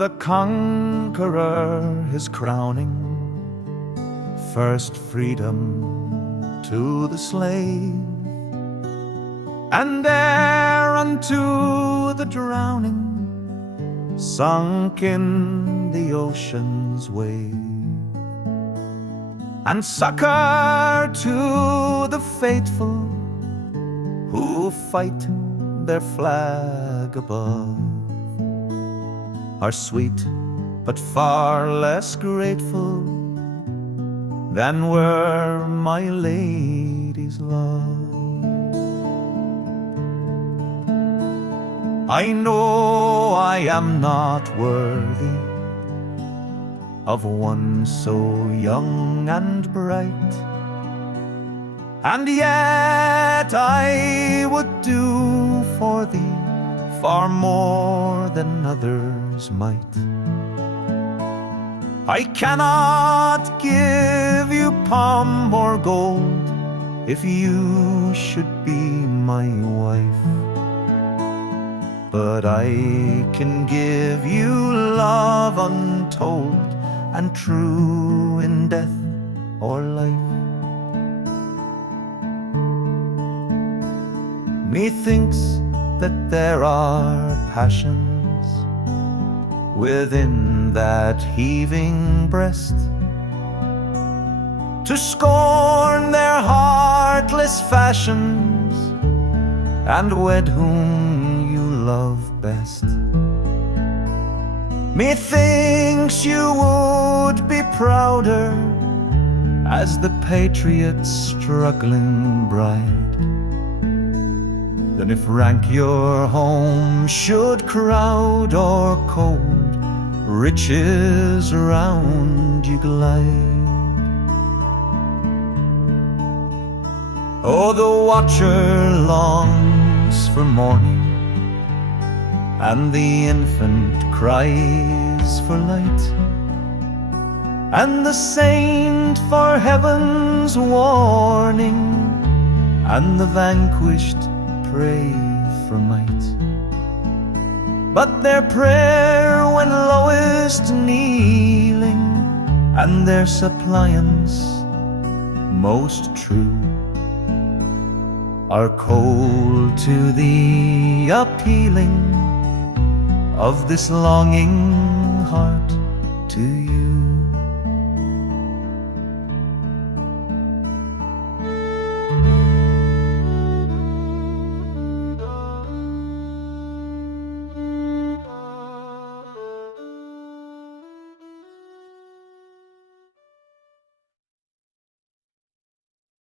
the conqueror his crowning, first freedom to the slave, and there unto the drowning, sunk in the ocean's wave, and succor to the faithful who fight their flag above, are sweet but far less grateful than were my lady's love. I know I am not worthy of one so young and bright, and yet I would do for thee far more than others might. I cannot give you pomp or gold if you should be my wife, but I can give you love untold and true in death or life. Methinks that there are passions within that heaving breast, to scorn their heartless fashions and wed whom you love best. Methinks you would be prouder as the patriot's struggling bride than if rank your home should crowd or cold riches around you glide. Oh, the watcher longs for morning, and the infant cries for light, and the saint for heaven's warning, and the vanquished pray for might. But their prayer when lowest kneeling, and their suppliance most true, are cold to the appealing of this longing heart to you.